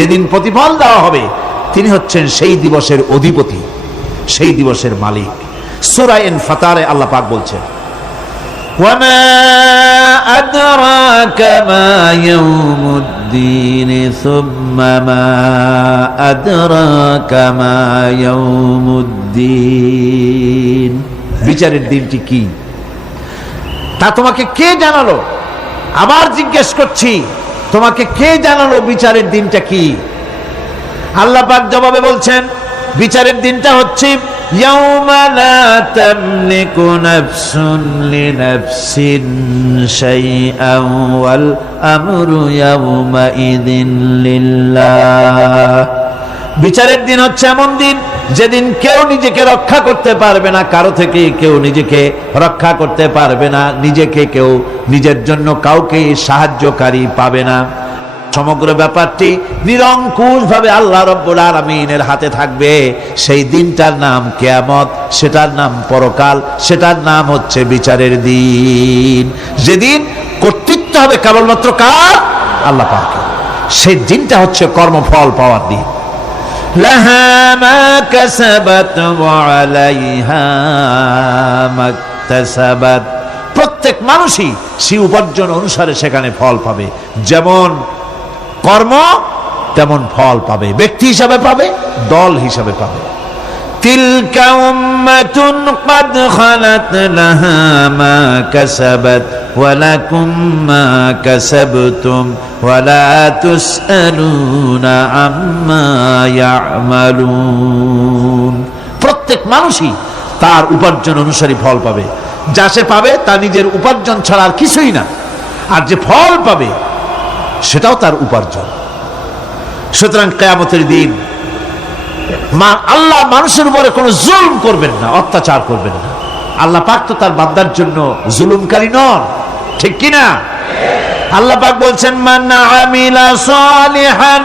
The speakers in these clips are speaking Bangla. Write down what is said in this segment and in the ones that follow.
যেদিন প্রতিফল দেওয়া হবে, তিনি হচ্ছেন সেই দিবসের অধিপতি, সেই দিবসের মালিক। সূরা ইনফিতারে আল্লাহ পাক বলছেন, وما أدراك ما يوم الدين ثم ما أدراك ما يوم الدين। বিচারের দিনটি কি তা তোমাকে কে জানালো? আবার জিজ্ঞেস করছি, তোমাকে কে জানালো বিচারের দিনটা কি? আল্লাহ পাক জবাবে বলছেন, বিচারের দিনটা হচ্ছে ইয়াউমা লা তামলিকু নাফসুন লিনাফসিন শাইআন ওয়াল আমরু ইয়াউমা ইযিন লিল্লাহ। বিচারের দিন হচ্ছে এমন দিন যেদিন কেউ নিজেকে রক্ষা করতে পারবে না, কারো থেকে কেউ নিজেকে রক্ষা করতে পারবে না, নিজেকে কেউ নিজের জন্য কাউকে সাহায্যকারী পাবে না। সমগ্র ব্যাপারটি নিরঙ্কুশ ভাবে আল্লাহ রাব্বুল আলামিনের হাতে থাকবে। সেই দিনটার নাম কিয়ামত, সেটার নাম পরকাল, সেটার নাম হচ্ছে বিচারের দিন। যেদিন কর্তৃত্ব হবে কেবলমাত্র কার? আল্লাহ পাকের। সেই দিনটা হচ্ছে কর্মফল পাওয়ার দিন। লাহা মা কাসাবাত ওয়া আলাইহা মাকতাসাবাত। প্রত্যেক মানুষই সে উপার্জন অনুসারে সেখানে ফল পাবে। যেমন কর্ম তেমন ফল পাবে, ব্যক্তি হিসাবে পাবে, দল হিসাবে পাবে। তিলকা উম্মাতুন ক্বাদ খালাত লাহা মা কাসাবাত ওয়া লাকুম মা কাসাবতুম ওয়া লা তুসআলুনা আম্মা ইয়ামালুন। প্রত্যেক মানুষই তার উপার্জন অনুসারী ফল পাবে। যা সে পাবে তা নিজের উপার্জন ছাড়া আর কিছুই না, আর যে ফল পাবে সেটাও তার উপার্জন। সুতরাং কিয়ামতের দিন আল্লাহ মানুষের উপরে কোনো জুলুম করবেন না, অত্যাচার করবেন না। আল্লাহ পাক তো তার বান্দার জন্য জুলুমকারী নন, ঠিক কিনা? আল্লাহ পাক বলছেন, মান আমিলা সালিহান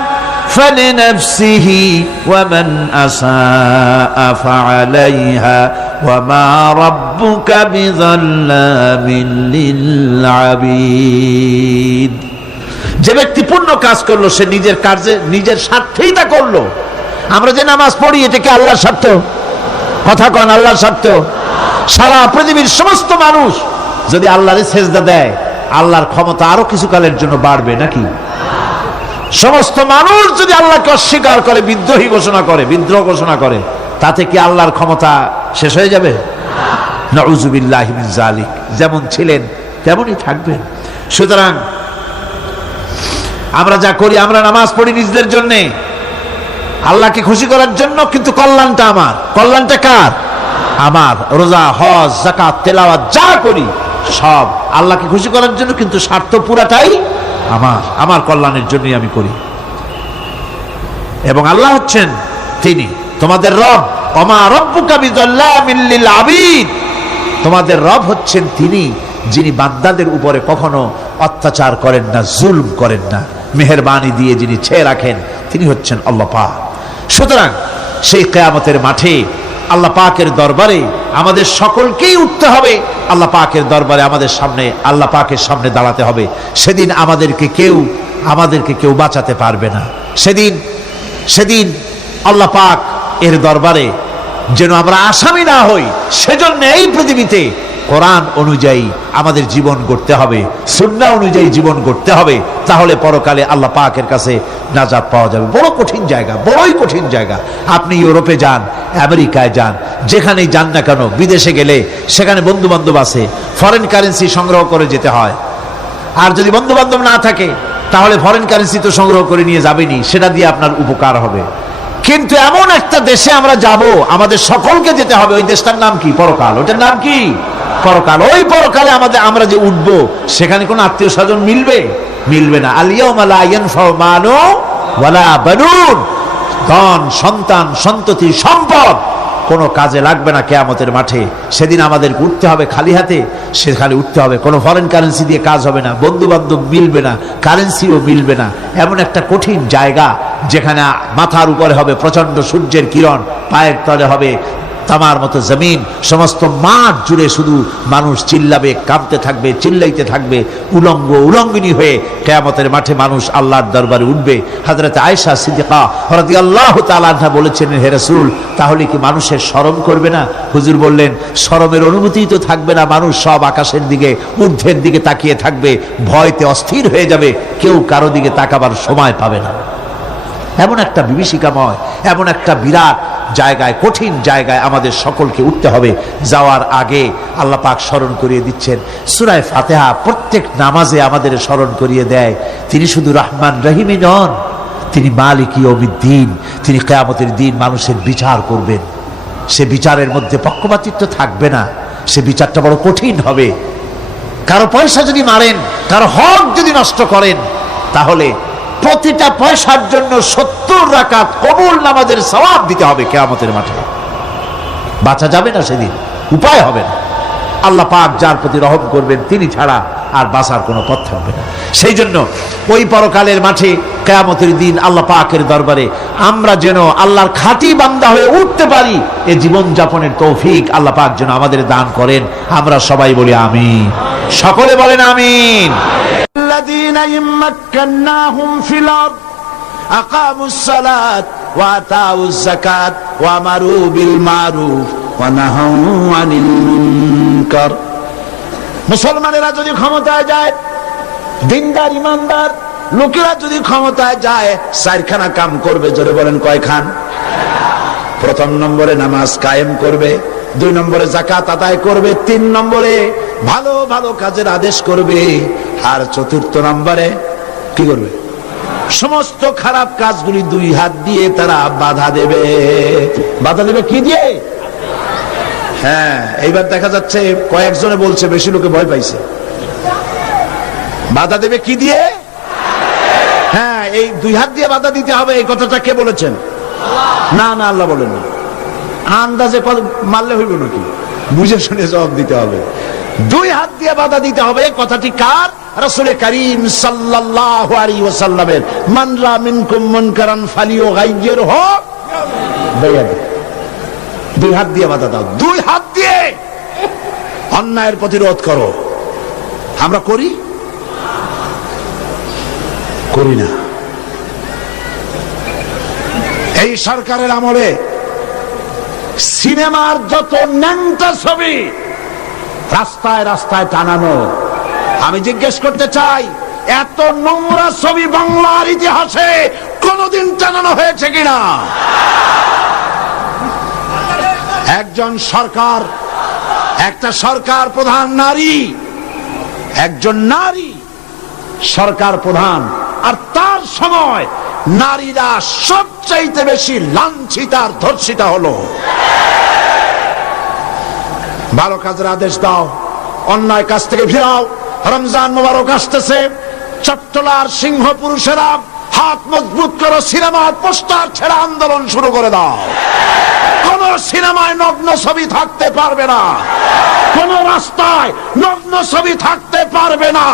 ফালিনাফসিহি ওয়া মান আসাআ ফাআলাইহা ওয়া মা রাব্বুকা বিযাল্লামিন লিল আবিদ। যে ব্যক্তি পুণ্য কাজ করলো সে নিজের কাজে নিজের স্বার্থেই তা করলো। আমরা যে নামাজ পড়ি এটা কি আল্লাহর স্বার্থ? কথা কন, আল্লাহর স্বার্থ? সারা পৃথিবীর সমস্ত মানুষ যদি আল্লাহরে সেজদা দেয়, আল্লাহর ক্ষমতা আরো কিছু কালের জন্য বাড়বে নাকি? সমস্ত মানুষ যদি আল্লাহকে অস্বীকার করে, বিদ্রোহী ঘোষণা করে, বিদ্রোহ ঘোষণা করে, তাতে কি আল্লাহর ক্ষমতা শেষ হয়ে যাবে? নাউযুবিল্লাহি মিন যালিক। যেমন ছিলেন তেমনই থাকবেন। সুতরাং আমরা যা করি, আমরা নামাজ পড়ি নিজেদের জন্য, আল্লাহকে খুশি করার জন্য, কিন্তু কল্যাণটা আমার। কল্যাণটা কার? আমার। রোজা, হজ, যাকাত, তেলাওয়াত যা করি সব আল্লাহকে খুশি করার জন্য, কিন্তু স্বার্থ পুরাটাই আমার, আমার কল্যাণের জন্যই আমি করি। এবং আল্লাহ হচ্ছেন তিনি তোমাদের রব। ওমা রাব্বুকা বিযাল্লামিন লিল আবিদ। তোমাদের রব হচ্ছেন তিনি যিনি বান্দাদের উপরে কখনো অত্যাচার করেন না, জুলম করেন না, মেহেরবানি দিয়ে যিনি ছেয়ে রাখেন, তিনি হচ্ছেন আল্লাহ পাক। সুতরাং সেই কিয়ামতের মাঠে আল্লাহ পাকের দরবারে আমাদের সকলকেই উঠতে হবে। আল্লাহ পাকের দরবারে আমাদের সামনে, আল্লাহ পাকের সামনে দাঁড়াতে হবে। সেদিন আমাদেরকে কেউ বাঁচাতে পারবে না। সেদিন আল্লাহ পাক এর দরবারে যেন আমরা আসামি না হই, সেজন্য এই পৃথিবীতে কোরআন অনুযায়ী আমাদের জীবন গড়তে হবে, সুন্নাহ অনুযায়ী জীবন গড়তে হবে। তাহলে পরকালে আল্লাহ পাকের কাছে নাজাত পাওয়া যাবে। বড় কঠিন জায়গা, বড়ই কঠিন জায়গা। আপনি ইউরোপে যান, আমেরিকায় যান, যেখানেই যান না কেন, বিদেশে গেলে সেখানে বন্ধু বান্ধব আছে, ফরেন কারেন্সি সংগ্রহ করে যেতে হয়। আর যদি বন্ধু বান্ধব না থাকে তাহলে ফরেন কারেন্সি তো সংগ্রহ করে নিয়ে যাবেনি, সেটা দিয়ে আপনার উপকার হবে। কিন্তু এমন একটা দেশে আমরা যাব, আমাদের সকলকে যেতে হবে। ওই দেশটার নাম কি? পরকাল। ওটার নাম কি? পরকাল। ওই পরকালে আমরা যে উঠবো, সেখানে কোনো আত্মীয় স্বজন মিলবে না। আল ইয়াউমা লা ইয়ানফাউ মালু ওয়ালা বানুন। ধন, সন্তান, সন্ততি, সম্পদ কোনো কাজে লাগবে না কিয়ামতের মাঠে। সেদিন আমাদের উঠতে হবে খালি হাতে। সেখানে উঠতে হবে, কোনো ফরেন কারেন্সি দিয়ে কাজ হবে না, বন্ধু বান্ধব মিলবে না, কারেন্সিও মিলবে না। এমন একটা কঠিন জায়গা যেখানে মাথার উপরে হবে প্রচন্ড সূর্যের কিরণ, পায়ের তলে হবে তামার মতো জমিন, সমস্ত মাঠ জুড়ে শুধু মানুষ চিল্লাবে, কাঁপতে থাকবে, চিল্লাইতে থাকবে, উলঙ্গ উলঙ্গিনী হয়ে কিয়ামতের মাঠে মানুষ আল্লাহর দরবারে উঠবে। হযরত আয়েশা সিদ্দিকা রাদিয়াল্লাহু তাআলা আনহা বলেছেন, হে রাসূল, তাহলে কি মানুষের শরম করবে না? হুজুর বললেন, শরমের অনুভূতিই তো থাকবে না, মানুষ সব আকাশের দিকে, ঊর্ধ্বের দিকে তাকিয়ে থাকবে, ভয়তে অস্থির হয়ে যাবে, কেউ কারো দিকে তাকাবার সময় পাবে না। এমন একটা বিভীষিকাময়, এমন একটা বিরাট জায়গায়, কঠিন জায়গায় আমাদের সকলকে উঠতে হবে। যাওয়ার আগে আল্লাহ পাক স্মরণ করিয়ে দিচ্ছেন, সূরা ফাতিহা প্রত্যেক নামাজে আমাদের স্মরণ করিয়ে দেয়, তিনি শুধু রহমান রহিমই নন, তিনি মালিক ইয়াউমিদ্দিন। তিনি কিয়ামতের দিন মানুষের বিচার করবেন। সে বিচারের মধ্যে পক্ষপাতিত্ব থাকবে না, সে বিচারটা বড় কঠিন হবে। কারো পয়সা যদি মারেন, কারো হক যদি নষ্ট করেন, তাহলে প্রতিটা পয়সার জন্য 70 রাকাত কবুল নামাজের সওয়াব দিতে হবে কিয়ামতের মাঠে। বাঁচা যাবে না সেদিন, উপায় হবে না। আল্লাহ পাক যার প্রতি রহম করবেন তিনি ছাড়া আর বাঁচার কোনো পথ থাকবে না। সেই জন্য ওই পরকালের মাঠে কিয়ামতের দিন আল্লাহ পাকের দরবারে আমরা যেন আল্লাহর খাঁটি বান্দা হয়ে উঠতে পারি, এই জীবন যাপনের তৌফিক আল্লাহ পাক যেন আমাদের দান করেন। আমরা সবাই বলি আমিন, সকলে বলেন আমিন। الذين إن مكناهم في الأرض أقاموا الصلاة وآتوا الزكاة وأمروا بالمعروف ونهوا عن المنكر। মুসলমানেরা যদি ক্ষমতায় যায়, দিনদার ইমানদার লোকেরা যদি ক্ষমতায় যায়, চারখানা কাম করবে। জোরে বলেন কয়খান? প্রথম নম্বরে নামাজ কায়েম করবে, 2 নম্বরে যাকাত আদায় করবে, 3 নম্বরে ভালো ভালো কাজের আদেশ করবে, আর 4র্থ নম্বরে কি করবে? সমস্ত খারাপ কাজগুলি 2 হাত দিয়ে তারা বাধা দেবে। বাধা দেবে কি দিয়ে? হ্যাঁ, এইবার দেখা যাচ্ছে কয়েকজনে বলছে, বেশি লোকে ভয় পাইছে। বাধা দেবে কি দিয়ে? হ্যাঁ, এই 2 হাত দিয়ে বাধা দিতে হবে। এই কথাটা কে বলেছেন? না না, আল্লাহ বলেন না। আন্দাজে মারলে হইব নাকি? বুঝে শুনে জবাব দিতে হবে। 2 হাত দিয়ে বাধা দিতে হবে। কথাটি কার? রাসূল করিম সাল্লাল্লাহু আলাইহি ওয়াসাল্লামের। মান রা মিনকুম মুনকারান ফালিয়ুগাইয়িরহু বিয়াদি। 2 হাত দিয়ে বাধা দাও, 2 হাত দিয়ে অন্যায়ের প্রতিরোধ করো। আমরা করি না। এই সরকারের আমলে সিনেমার যত ন্যাংটা ছবি রাস্তায় রাস্তায় টানানো, আমি জিজ্ঞেস করতে চাই, এত নোংরা ছবি বাংলার ইতিহাসে কোনদিন টানানো হয়েছে কিনা? একজন সরকার, একটা সরকার প্রধান নারী, একজন নারী সরকার প্রধান, আর তার সময় নারীরা সবচাইতে বেশি লাঞ্ছিতা আর ধর্ষিতা হলো। ভালো কাজের আদেশ দাও, অন্যায় কাজ থেকে ফিরাও। রমজান মোবারক আসতেছে, চট্টলার সিংহ পুরুষেরা হাত মজবুত করো, সিনেমার পোস্টার ছেড়ে আন্দোলন শুরু করে দাও। কোন সিনেমায় নগ্ন ছবি থাকতে পারবে না, কোন রাস্তায় নগ্ন ছবি থাকতে পারবে না।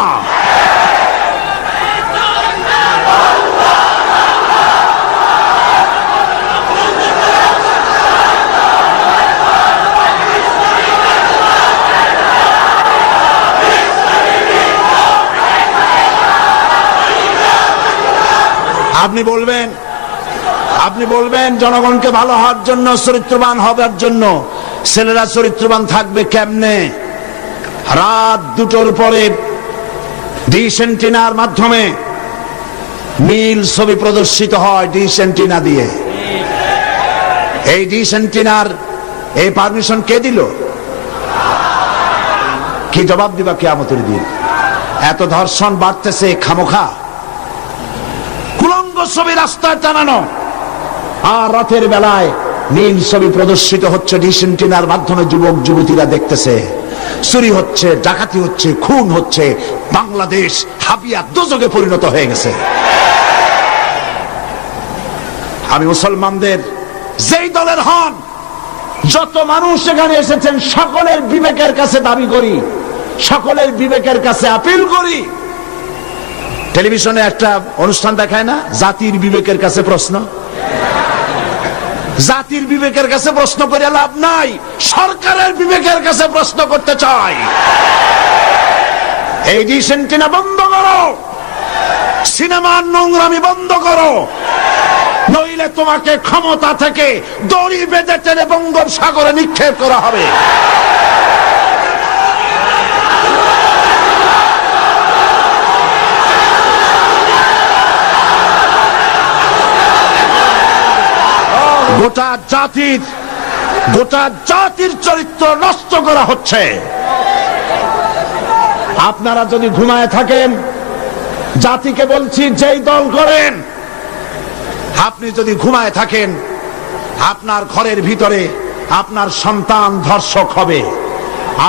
আপনি বলবেন জনগণকে ভালো হওয়ার জন্য, চরিত্রবান হবার জন্য ছেলেরা চরিত্রবান থাকবে কেমনে? রাত 2টোর পরে ডিশ এন্টিনার মাধ্যমে নীল ছবি প্রদর্শিত হয়, ডিশ এন্টিনা দিয়ে। এই ডিশ এন্টিনার এই পারমিশন কে দিল? কি জবাব দিবা কিয়ামতের দিন? এত ধর্ষণ বাড়তেছে খামোখা, কুলঙ্গ ছবি রাস্তায় টানানো, আর রাতের বেলায় নীল ছবি প্রদর্শিত হচ্ছে ডিশ এন্টিনার মাধ্যমে। যুবক যুবতীরা দেখতেছে, চুরি হচ্ছে, ডাকাতি হচ্ছে, খুন হচ্ছে। বাংলাদেশ হাবিয়া দোজখে পরিণত হয়ে গেছে। আমি মুসলমানদের যেই দলের হন, যত মানুষ এখানে এসেছেন, সকলের বিবেকের কাছে দাবি করি, সকলের বিবেকের কাছে আপিল করি। টেলিভিশনে একটা অনুষ্ঠান দেখায় না, জাতির বিবেকের কাছে প্রশ্ন? জাতির বিবেকের কাছে প্রশ্ন করে লাভ নাই, সরকারের বিবেকের কাছে প্রশ্ন করতে চাই। এই ডিসেন্টিনা বন্ধ করো, সিনেমার নোংরামি বন্ধ করো, নইলে তোমাকে ক্ষমতা থেকে দড়ি বেঁধে টেনে বঙ্গোপসাগরে নিক্ষেপ করা হবে। গোটা জাতির চরিত্র নষ্ট করা হচ্ছে। আপনারা যদি ঘুমায় থাকেন, জাতিকে বলছি, যেই দল করেন, আপনি যদি ঘুমায় থাকেন, আপনার ঘরের ভিতরে আপনার সন্তান ধর্ষক হবে,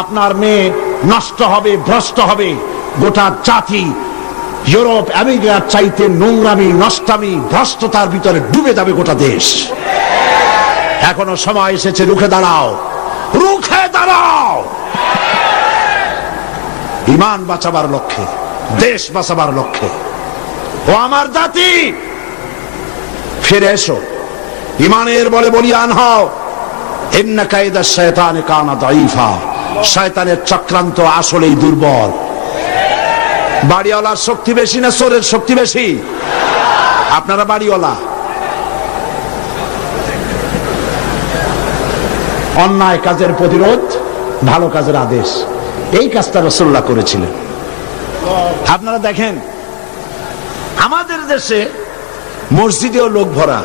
আপনার মেয়ে নষ্ট হবে, ভ্রষ্ট হবে। গোটা জাতি ইউরোপ আমেরিকার চাইতে নোংরামি, নষ্টামি, ভ্রষ্টতার ভিতরে ডুবে যাবে গোটা দেশ। এখনো সময় এসেছে, রুখে দাঁড়াও, রুখে দাঁড়াও। ঈমান বাঁচাবার লক্ষ্যে, দেশ বাঁচাবার লক্ষ্যে। ও আমার জাতি, ফিরে এসো, ঈমানের বলে বলিয়ান হও। ইন্না কায়দা শায়তানি কানা দাঈফা, শয়তানের চক্রান্ত আসলেই দুর্বল। বাড়িওয়ালার শক্তি বেশি না চোরের শক্তি বেশি? আপনারা বাড়িওয়ালা। অন্যায় কাজের প্রতিরোধ, ভালো কাজের আদেশ, এই কাজটা রাসূলুল্লাহ করেছিলেন। আপনারা দেখেন, আমাদের দেশে মসজিদেও লোক ভরা,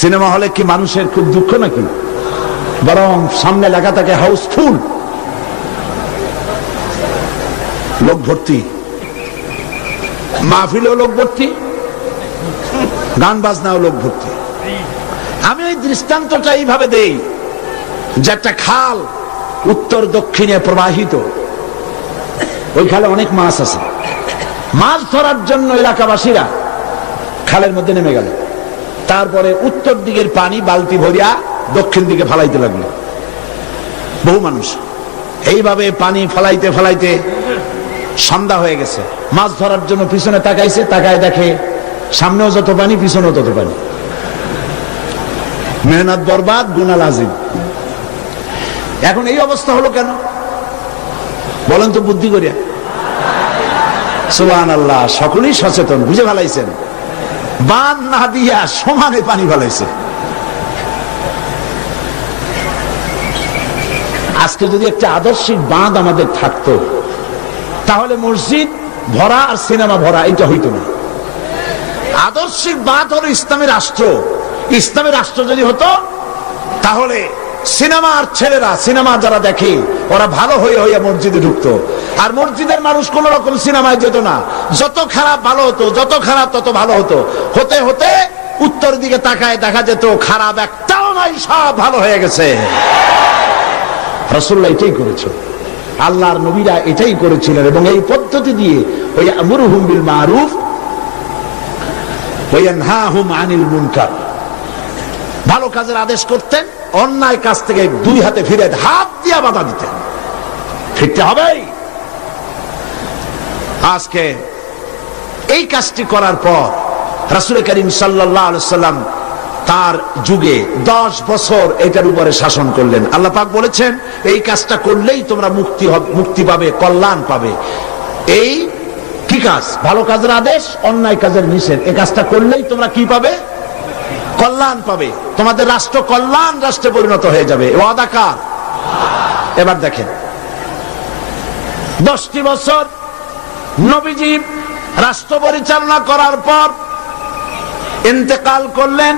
সিনেমা হলে কি মানুষের খুব দুঃখ নাকি? বরং সামনে লেখা থাকে হাউসফুল, লোক ভর্তি, মাহফিলেও লোক ভর্তি, গান বাজনাও লোক ভর্তি। আমি এই দৃষ্টান্তটা এইভাবে দেই যে একটা খাল উত্তর দক্ষিণে প্রবাহিত, ওই খালে অনেক মাছ আছে। মাছ ধরার জন্য এলাকাবাসীরা খালের মধ্যে নেমে গেল। তারপরে উত্তর দিকের পানি বালতি ভরিয়া দক্ষিণ দিকে ফালাইতে লাগলো বহু মানুষ। এইভাবে পানি ফালাইতে ফালাইতে সন্ধ্যা হয়ে গেছে। মাছ ধরার জন্য পিছনে তাকাইছে, তাকায় দেখে সামনেও যত পানি, পিছনেও তত পানি। মেহনত বরবাদ, গুনাহ লাজিম। এখন এই অবস্থা হলো কেন বলেন তো বুদ্ধি করিয়া? সুবহানাল্লাহ, সকলেই সচেতন, বুঝে ফেলাইছেন। বান না দিয়া সমানে পানি ফেলাইছে। আজকে যদি একটা আদর্শিক বাঁধ আমাদের থাকতো, তাহলে মসজিদ ভরা আর সিনেমা ভরা এটা হইতো না। আদর্শিক বাঁধ হলো ইসলামী রাষ্ট্র। ইসলামী রাষ্ট্র যদি হতো, তাহলে সিনেমার ছেলেরা, সিনেমা যারা দেখে, ওরা ভালো হয়ে হইয়া মসজিদে ঢুকতো। আর মসজিদের মানুষ কোন রকম সিনেমায় যেত না। যত খারাপ ভালো হতো, যত খারাপ তত ভালো হতো। হতে হতে উত্তর দিকে তাকায় দেখা যেত খারাপ একটাও নাই, সব ভালো হয়ে গেছে। রাসূলুল্লাহ এটাই করেছে, আল্লাহর নবীরা এটাই করেছিলেন। এবং এই পদ্ধতি দিয়ে ওই আমরুহুম বিল মারুফ ওয়া ইয়ানহাহুম আনিল মুনকার, ভালো কাজের আদেশ করতেন, অন্যায় কাজ থেকে দুই হাতে ফিরে হাত দিয়া বাধা দিতেন। ফিরতে হবেই। আজকে এই কাজটি করার পর রাসূল করিম সাল্লাল্লাহু আলাইহি ওয়াসাল্লাম তার যুগে 10 বছর এটার উপরে শাসন করলেন। আল্লাহ পাক বলেছেন, এই কাজটা করলেই তোমরা মুক্তি পাবে, কল্যাণ পাবে। এই কি কাজ? ভালো কাজের আদেশ, অন্যায় কাজের নিষেধ। এই কাজটা করলেই তোমরা কি পাবে? কল্যাণ পাবে। তোমাদের রাষ্ট্র কল্যাণ রাষ্ট্রে পরিণত হয়ে যাবে। ওয়াদা কার? এবার দেখেন, 10টি বছর নবীজি রাষ্ট্র পরিচালনা করার পর ইন্তেকাল করলেন।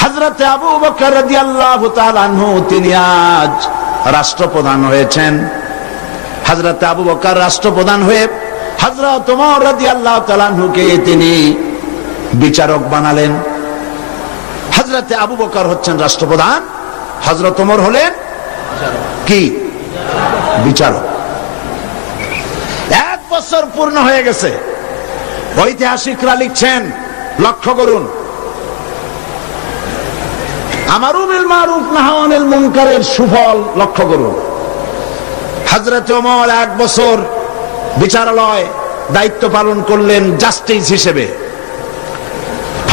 হযরত আবু বকর রাদিয়াল্লাহু তাআলা আনহু তিনি আজ রাষ্ট্রপ্রধান হয়েছেন। হযরত আবু বকর রাষ্ট্রপ্রধান হয়ে হযরত ওমর রাদিয়াল্লাহু তাআলা আনহুকে তিনি বিচারক বানালেন। হযরত আবু বকর হচ্ছেন রাষ্ট্রপ্রধান, হযরত ওমর হলেন কি? বিচারক। 1 বছর পূর্ণ হয়ে গেছে। ঐতিহাসিকরা লিখছেন, লক্ষ্য করুন, আমারু বিল মারুফ নাহি আনিল মুনকারের সুফল লক্ষ্য করুন। হযরত ওমর 1 বছর বিচারালয় দায়িত্ব পালন করলেন জাস্টিস হিসেবে।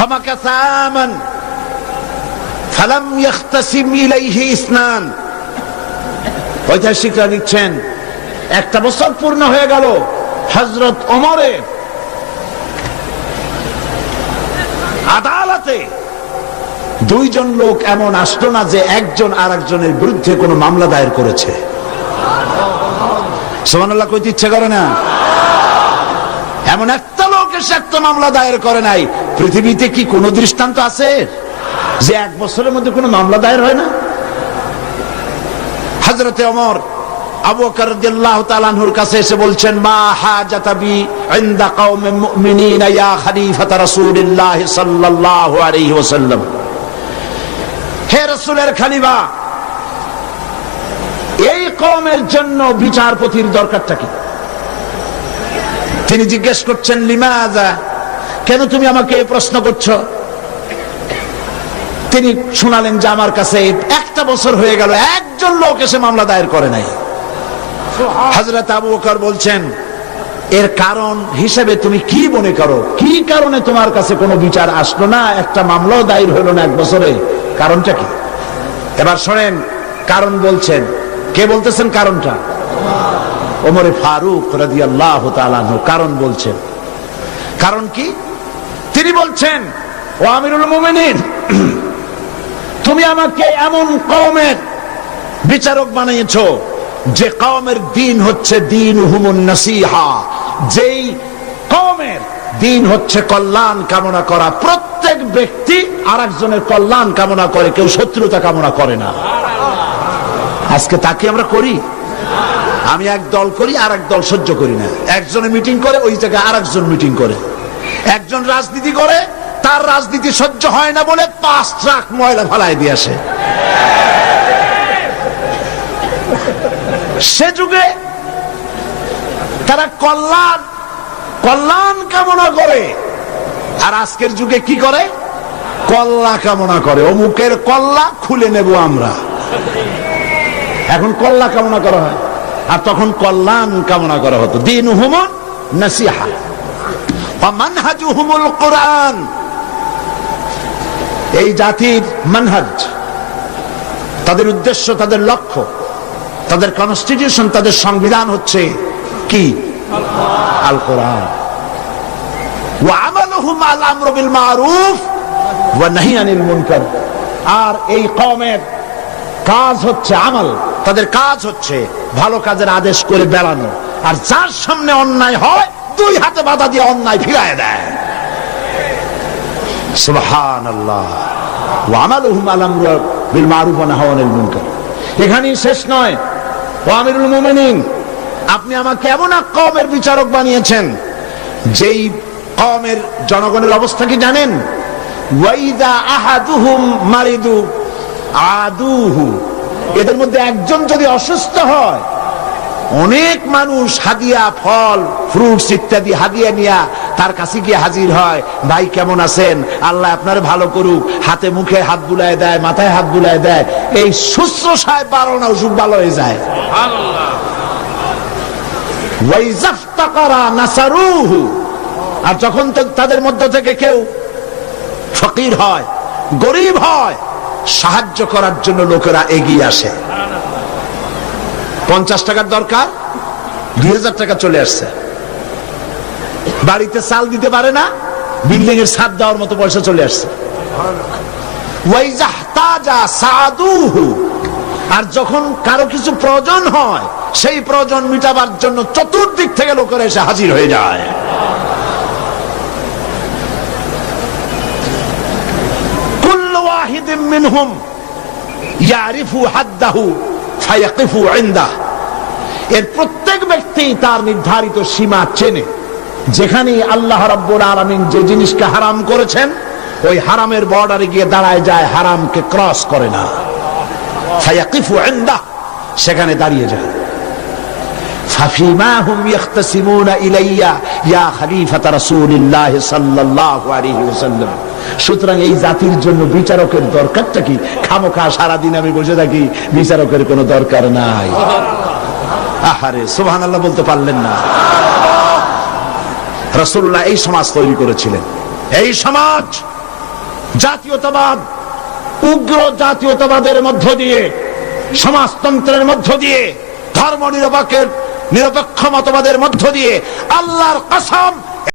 ফামাকাসা আমান ফালাম ইয়াখতাসিম ইলাইহি ইসনান। ঐতিহাসিকরা লিখছেন একটা বছর পূর্ণ হয়ে গেল, হযরত ওমরের আদালতে দুইজন লোক এমন আসলো না যে একজন আরেকজনের বিরুদ্ধে কোনো মামলা দায়ের করেছে। সুবহানাল্লাহ কইতে ইচ্ছে করে না? এমন একটা লোক এসে একটা মামলা দায়ের করে নাই। পৃথিবীতে কি কোনো দৃষ্টান্ত আছে যে এক বছরের মধ্যে কোনো মামলা দায়ের হয় না? হযরতে ওমর আবু বকর রাদিয়াল্লাহু তাআলা আনহুর কাছে এসে বলছেন, মা হাজাতা বি ইনদা কওমিন মুমিনিনা ইয়া খলিফাতা রাসূলিল্লাহ সাল্লাল্লাহু আলাইহি ওয়াসাল্লাম। হে রাসূলের খলিফা, এই কওমের জন্য বিচারপতির দরকারটা কি? তিনি জিজ্ঞেস করছেন, লিমাযা, কেন তুমি আমাকে এই প্রশ্ন করছো? তিনি শোনালেন যে আমার কাছে একটা বছর হয়ে গেল, একজন লোক এসে মামলা দায়ের করে নাই। হযরত আবু বকর বলছেন, এর কারণ হিসেবে তুমি কি মনে করো? কি কারণে তোমার কাছে কোনো বিচার আসলো না, একটা মামলাও দায়ের হলো না এক বছরে? কারণটা কি? এবার শোনেন, কারণ বলছেন। কে বলতেছেন কারণটা? ওমর ফারুক রাদিয়াল্লাহু তাআলা আনহু কারণ বলছেন। কারণ কি? তিনি বলছেন, ও আমিরুল মুমিনিন, তুমি আমাকে এমন কওমের বিচারক বানিয়েছো যে কওমের দিন হচ্ছে দীনুহুমুন নাসিহা, যেই কওমের দিন হচ্ছে কল্যাণ কামনা করা। প্রত্যেক ব্যক্তি আরেকজনের কল্যাণ কামনা করে, কেউ শত্রুতা কামনা করে না। আজকে তাকে আমরা করি? আমি এক দল করি, আর এক দল সহ্য করি না। একজনে মিটিং করে, ওই জায়গায় আরেকজন মিটিং করে। একজন রাজনীতি করে, তার রাজনীতি সহ্য হয় না বলে 5 ট্রাক ময়লা ফালাই দিয়ে আসে। সে যুগে তারা কল্যাণ কামনা করে, আর আজকের যুগে কি করে? কল্লা কামনা করে। অমুকের কল্লা খুলে নেব আমরা। এখন কল্লা কামনা করা হয়, আর তখন কল্যাণ কামনা করা হতো। দীনুহুমুন নাসিহা ওয়া মানহাজুহুমুল কুরআন। এই জাতির মানহাজ, তাদের উদ্দেশ্য, তাদের লক্ষ্য, তাদের কনস্টিটিউশন, তাদের সংবিধান হচ্ছে কি? আল কোরআন। ওয়া আমালুহুম আল আমরু বিল মারুফ ওয়া নাহি আনিল মুনকার। আর এই কওমের কাজ হচ্ছে আমল, তাদের কাজ হচ্ছে ভালো কাজের আদেশ করে বেড়ানো, আর যার সামনে অন্যায় হয় 2 হাতে বাধা দিয়ে অন্যায় ফিরায় দেয়। সুবহানাল্লাহ। ওয়া আমালুহুম আল আমরু বিল মারুফ ওয়া নাহি আনিল মুনকার। এখানেই শেষ নয়। ও আমিরুল মুমিনিন, আপনি আমাকে এমন এক কওমের বিচারক বানিয়েছেন যেই কওমের জনগণের অবস্থা কি জানেন? ওয়াইদা আহাদুহুম মারিদু আদুহু। এদের মধ্যে একজন যদি অসুস্থ হয়, অনেক মানুষ হাদিয়া, ফল, ফ্রুটস ইত্যাদি হাদিয়া নিয়ে তার কাছে গিয়ে হাজির হয়। ভাই কেমন আছেন? আল্লাহ আপনার ভালো করুক। হাতে মুখে হাত বুলায় দেয়, মাথায় হাত বুলায় দেয়। এই শুশ্রূষায় 12 না অসুখ ভালো হয়ে যায়। ওয়াইজাফতাকারা নাসারুহু। আর যখন তাদের মধ্য থেকে কেউ ফকির হয়, গরিব হয়, সাহায্য করার জন্য লোকেরা এগিয়ে আসে। 50 টাকার দরকার, 2000 টাকা চলে আসছে। বাড়িতে চাল দিতে পারে না, বিল্ডিং এর ছাদ দেওয়ার মতো পয়সা চলে আসছে। ওয়াইজাহতাজা সাদুহু। আর যখন কারো কিছু প্রয়োজন হয়, সেই প্রয়োজন মিটাবার জন্য চতুর্দিক থেকে লোকেরা এসে হাজির হয়ে যায়। কুল্লু ওয়াহিদিন মিনহুম ইয়ারিফু হাদ্দাহু ফায়াকিফু ইনদাহ। এর প্রত্যেক ব্যক্তি তার নির্ধারিত সীমা চেনে। যেখানে আল্লাহ রাব্বুল আলামিন যে জিনিসকে হারাম করেছেন, ওই হারামের বর্ডারে গিয়ে দাঁড়ায় যায়, হারামকে ক্রস করে না। ফায়াকিফু ইনদাহ, সেখানে দাঁড়িয়ে যায়। ফাফিমা হুম ইয়াখতাসিমুনা ইলাইয়া ইয়া খলিফাতা রাসূলিল্লাহ সাল্লাল্লাহু আলাইহি ওয়াসাল্লাম। সুতরাং এই জাতির জন্য বিচারকের দরকারটা কি? খামোখা সারাদিন আমি বসে থাকি, বিচারকের কোনো দরকার নাই। আহারে সুবহানাল্লাহ বলতে পারলেন না? রাসূলুল্লাহ এই সমাজ তৈরি করেছিলেন। এই সমাজ জাতীয়তাবাদ, উগ্র জাতীয়তাবাদের মধ্য দিয়ে, সমাজতন্ত্রের মধ্য দিয়ে, ধর্ম নিরপেক্ষ মতবাদের মধ্য দিয়ে, আল্লাহর কসম